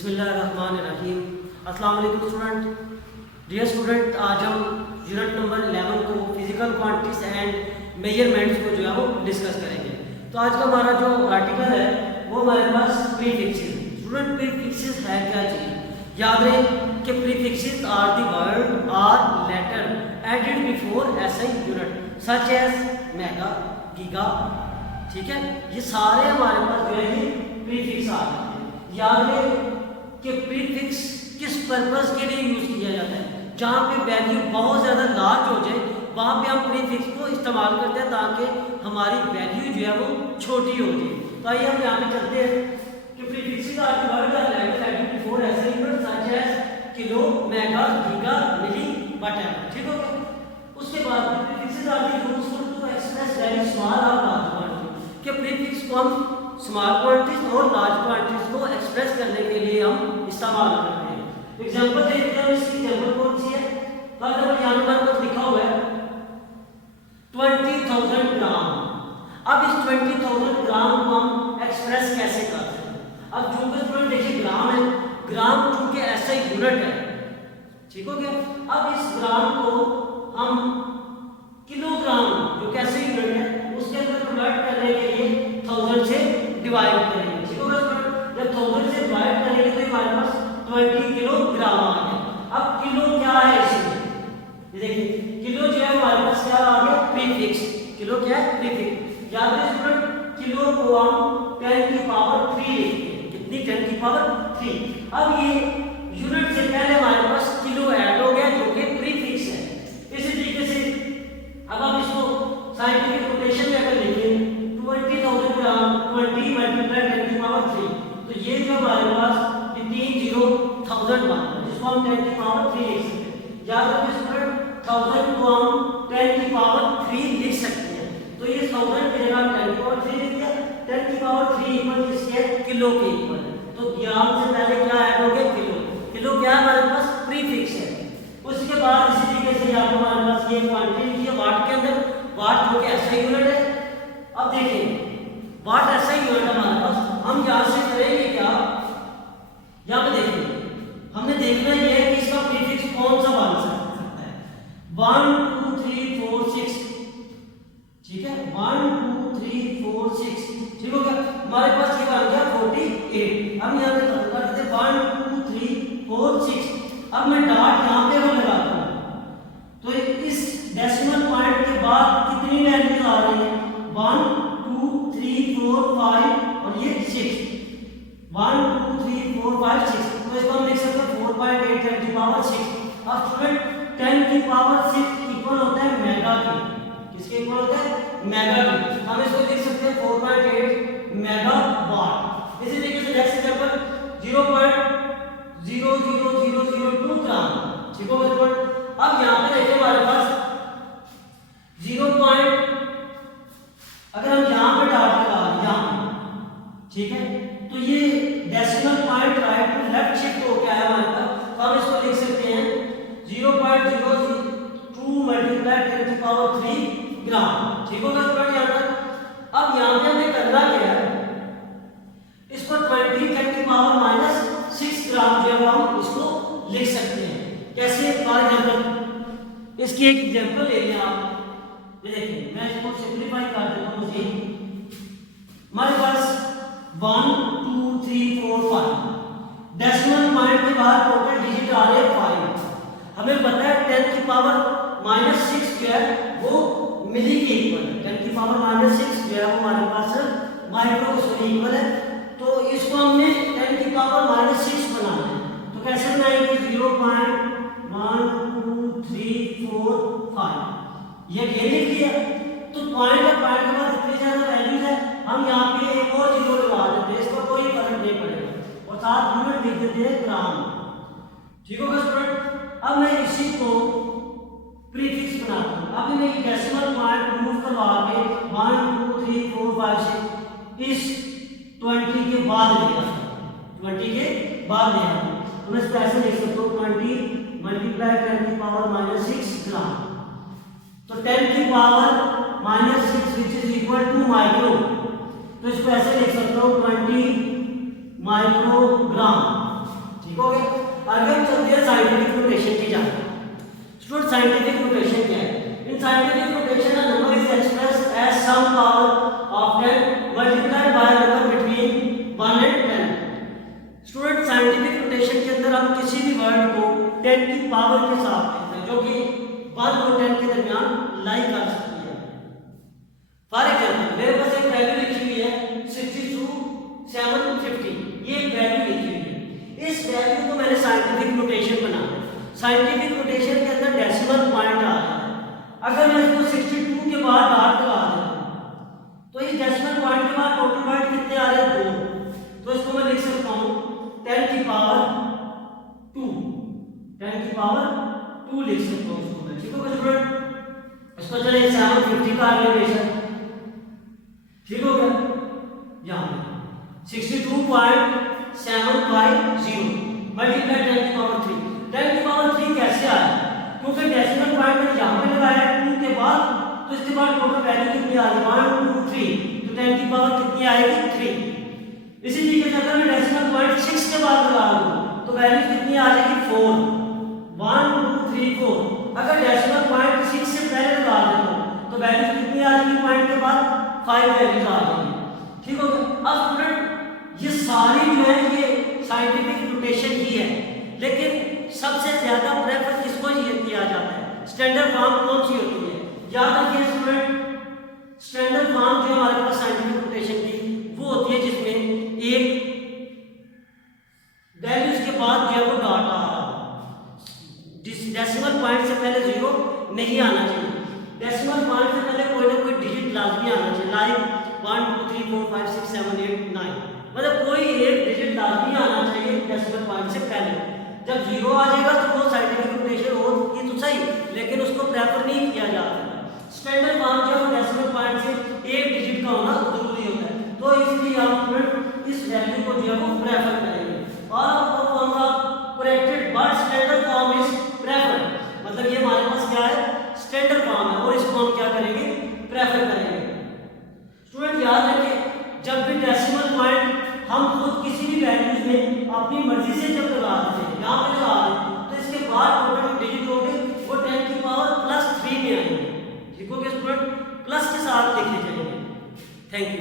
बिस्मिल्लाहिर्रहमानिर्रहीम। अस्सलाम वालेकुम स्टूडेंट। डियर स्टूडेंट, आज हम यूनिट नंबर 11 को फिजिकल क्वांटिटीज एंड मेजरमेंट्स को जो है वो डिस्कस करेंगे। तो आज का हमारा जो आर्टिकल है वो हमारे पास प्रीफिक्सेस। स्टूडेंट, प्रीफिक्सेस है क्या चीज़? याद रहे कि prefixes are the word or letter added before SI unit such as mega, giga. ठीक है, ये सारे हमारे पास जो है ये प्रीफिक्स आ जाते हैं। याद रहे कि प्रीफिक्स किस पर्पस के लिए यूज किया जाता है? जहाँ पे वैल्यू बहुत ज़्यादा लार्ज हो जाए वहाँ पे हम प्रीफिक्स को इस्तेमाल करते हैं ताकि हमारी वैल्यू जो है वो छोटी हो जाए। तो आइए हम यहाँ पे चलते हैं कि prefixes are the word or letter added before SI unit such as kilo, mega, giga, milli, whatever. ठीक हो गया। उसके बाद prefixes are the used to express very small और लार्ज क्वांटिटी। कि प्रीफिक्स को हम स्मॉल क्वांटिटीज और लार्ज क्वांटिटीज को एक्सप्रेस करने के लिए हम इस्तेमाल करते हैं। एग्जांपल देखते हैं, इसकी एग्जांपल कौन सी है? फॉर एग्जांपल यहाँ पर कुछ लिखा हुआ है 20,000 ग्राम। अब इस 20,000 ग्राम को हम एक्सप्रेस कैसे करते हैं? अब चूंकि स्टूडेंट देखिए ग्राम है, ग्राम चूंकि ऐसा यूनिट है, ठीक हो गया। अब इस ग्राम को हम किलोग्राम जो कैसे यूनिट है उसके अंदर कन्वर्ट करने के लिए 1000 से डिवाइड करेंगे। ठीक होगा स्टूडेंट, जब 1000 से डिवाइड करेंगे तो हमारे पास 20 किलोग्राम आ गया। अब किलो क्या है इसमें? ये देखिए किलो जो है हमारे पास क्या आ गया? प्रीफिक्स। किलो क्या है? प्रीफिक्स। याद है स्टूडेंट, किलो को हम 10 की पावर 3 लिखते हैं। कितनी? 10 की पावर 3। अब ये यूनिट से पहले हमारे पास किलो ऐड हो गया जो कि प्रीफिक्स है। इसी तरीके से अब हम इसको साइंटिफिक नोटेशन में अगर लिखें 20,000 ग्राम 20 मल्टीप्लाई 10 की पावर 3, तो ये जो हमारे पास 30,000 बना जिसको हम 10 की पावर 3 लिख सकते हैं। याद रखिए स्टूडेंट, 1000 को हम 10 की पावर 3 लिख सकते हैं। तो ये 1000 की जगह 10 की पावर 3 लिख दिया। 10 की पावर 3 इक्वल किसके? किलो के इक्वल। तो ग्राम से पहले क्या ऐड हो गया? किलो। किलो क्या है हमारे पास? प्रीफिक्स है। उसके बाद इसी तरीके से यहाँ पर हमारे पास ये क्वांटिटी लिखी है वाट के अंदर। वाट जो कि ऐसा यूनिट है। अब देखिए वाट ऐसा यूनिट है हमारे पास। हम यहाँ से करेंगे क्या? यहाँ पे देखिए हमने देखना ये है कि इसका प्रीफिक्स कौन सा बन सकता है। 1 2 3 4 6। ठीक है, 1 2 3 4 6। ठीक हो गया। हमारे पास ये बन गया 48। हम यहाँ पे कर देते 1 2 3 4 6। अब मैं डॉट यहाँ पे वो लगाता हूँ तो इस डेसिमल पॉइंट के बाद कितनी वैल्यूज आ रही है? 1 2 3 4 5 और ये 6। 1 2 3 4 5 6। तो इसको हम लिख सकते हैं 4.8 10 की पावर 6। अब स्टूडेंट 10 की पावर 6 इक्वल होता है मेगा के। किसके इक्वल होता है? मेगा के। हम इसको लिख सकते हैं 4.8 मेगावाट। इसी तरीके से नेक्स्ट एग्जांपल 0.00002 ग्राम। ठीक होगा स्टूडेंट। अब यहाँ पे देखिए हमारे पास 0 अगर हम यहाँ पे डाट लगा यहाँ, ठीक है, तो ये decimal point right to left shift हो गया है हमारे पास। तो हम इसको लिख सकते हैं 0.002 मल्टीप्लाई 10 की पावर 3 ग्राम। ठीक होगा स्टूडेंट यहाँ तक। अब यहाँ पे हमें करना क्या है? इसको 20 10 की पावर -6 ग्राम जो है हम इसको लिख सकते हैं। कैसे? फॉर एग्जांपल इसकी एक एग्जांपल ले लें आप। ये देखिए मैं इसको सिंपलीफाई कर देता हूँ। मुझे हमारे पास 1 2 3 4 5 डेसिमल पॉइंट के बाद टोटल डिजिट आ रहे हैं 5। हमें पता है 10 की पावर -6 जो है वो मिली के इक्वल है। 10 की पावर -6 जो है वो हमारे पास माइक्रो के इक्वल है। तो इसको हमने 10 की पावर -6 बनाना है। तो कैसे बनाएंगे? 0.1 2 3 4 5 ये लिख दिया। तो पॉइंट के बाद इतनी ज्यादा वैल्यूज है, हम यहाँ पे एक और जीरो लगा देते हैं, इसका कोई फर्क नहीं पड़ेगा और साथ यूनिट लिख देते हैं ग्राम। ठीक होगा स्टूडेंट। अब मैं इसी को प्रीफिक्स बनाता हूँ। अब मैं डेसिमल पॉइंट रिमूव करवा के 1 2 3 4 5 6 इस 20 के बाद ले आता हूँ। 20 के बाद ले आता हूँ तो मैं इसको ऐसे लिख सकता हूँ 20 मल्टीप्लाई 10 की पावर -6 ग्राम। तो 10 की power -6 which is equal to micro. तो इसको ऐसे लिख सकता हूँ 20 माइक्रोग्राम। ठीक हो गया। आगे हम चलते हैं साइंटिफिक नोटेशन की जाने। स्टूडेंट साइंटिफिक नोटेशन क्या है? In scientific notation a number is expressed as some power of 10 multiplied by a number between 1 and 10। Student scientific notation के अंदर हम किसी भी वर्ड को 10 की पावर के साथ लिखते हैं जो कि 1 और 10 के दरमियान लाई कर सकती है। फॉर एग्जाम्पल मेरे पास एक वैल्यू लिखी हुई है 62,750, ये एक वैल्यू लिखी हुई है। इस वैल्यू को मैंने साइंटिफिक नोटेशन बना दिया। साइंटिफिक नोटेशन के अंदर डेसिमल पॉइंट आ रहा है। अगर मैं इसको 62 के बाद डॉट लगा दूं तो इस डेसिमल पॉइंट के बाद टोटल पॉइंट कितने आ रहे हैं? 2। तो इसको मैं लिख सकता हूं 10 की पावर 2, 10 की पावर 2 लिख सकता हूं इसको मैं। ठीक है स्टूडेंट, इसको चले 750 का आगे बेशक, ठीक हो गया। यहाँ 62.750 मल्टीप्लाई 10 की पावर 3। 10 की पावर 3 कैसे आया? क्योंकि डेसिमल पॉइंट मैंने यहाँ पे लगाया 2 के बाद, तो इसके बाद टोटल वैल्यू कितनी आ रही है? 1 2 3, तो 10 की पावर कितनी आएगी? 3। इसी तरीके से अगर मैं डेसिमल पॉइंट 6 के बाद लगा दूं तो वैल्यू कितनी आ जाएगी? 4, 1 2 3 4। अगर डेसिमल पॉइंट 6 से पहले लगा देता हूं तो वैल्यू कितनी आ जाएगी? पॉइंट के बाद 5 वैल्यूज आ जाएगी। ठीक हो गया। अब स्टूडेंट ये सारी जो है ये साइंटिफिक नोटेशन ही है, लेकिन सबसे ज्यादा प्रेफर किसको किया जाता है? स्टैंडर्ड फॉर्म कौन सी होती है? याद रखिए स्टूडेंट, स्टैंडर्ड फॉर्म जो हमारे पास साइंटिफिक नोटेशन की वो होती है जिसमें एक वैल्यूज के बाद जो है वो डॉट आ रहा है। डेसिमल पॉइंट से पहले 0 नहीं आना चाहिए। डेसिमल पॉइंट से पहले कोई ना कोई डिजिट लाजमी आना चाहिए, लाइक 1 2 3 4 5 6 7 8 9, मतलब कोई एक डिजिट लाजमी आना चाहिए डेसिमल पॉइंट से पहले। जब 0 आ जाएगा तो वो साइंटिफिक नोटेशन हो ये तो सही, लेकिन उसको प्रेफर नहीं किया जाता। स्टैंडर्ड फॉर्म जो है डेसिमल पॉइंट से एक डिजिट का होना जरूरी होता है, तो इसलिए आप इस वैल्यू को जो है वो प्रेफर करेंगे। और form of corrected but standard form is preferred, मतलब ये हमारे पास क्या है? स्टैंडर्ड फॉर्म है और इसको हम क्या करेंगे? प्रेफर करेंगे। स्टूडेंट याद रखिए, जब भी डेसिमल पॉइंट हम खुद किसी भी वैल्यूज में अपनी मर्जी से जब लगा देते हैं, यहाँ पे लगा दें तो इसके बाद टोटल डिजिट होंगे वो 10 की पावर +3 में आएंगे। ठीक हो गया स्टूडेंट, प्लस के साथ लिखे जाएंगे। Thank you.